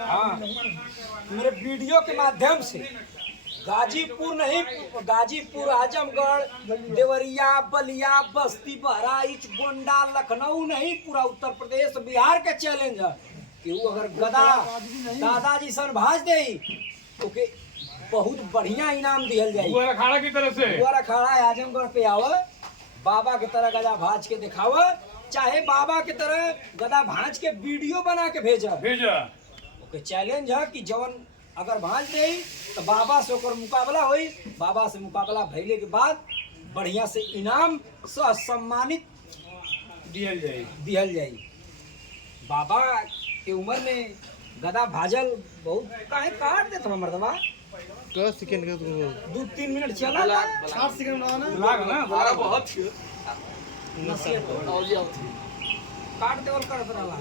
हाँ, मेरे वीडियो के माध्यम से गाजीपुर नहीं, गाजीपुर, आजमगढ़, देवरिया, बलिया, बस्ती, बहराइच, गोंडा, लखनऊ नहीं, पूरा उत्तर प्रदेश बिहार के चैलेंज है कि वो अगर गदा दादाजी सन भाज दे तो के बहुत बढ़िया इनाम दिहल जाए। अखाड़ा की तरफ से अखाड़ा आजमगढ़ पे आव, बाबा की तरह गदा भाज के दिखाव, चाहे बाबा की तरह गदा भाज के वीडियो बना के भेजा। ओके चैलेंज है कि जवन अगर भाज दे तो बाबा से ओकर मुकाबला होई, बाबा से मुकाबला भइले के बाद बढ़िया से इनाम सह सम्मानित दिहल जाई। बाबा के उम्र में गदा भाजल बहुत काहे काट देत मर्दवा। 10 सेकंड का 2-3 मिनट चला 60 सेकंड लाग ना बहुत काट देवल करत रहला।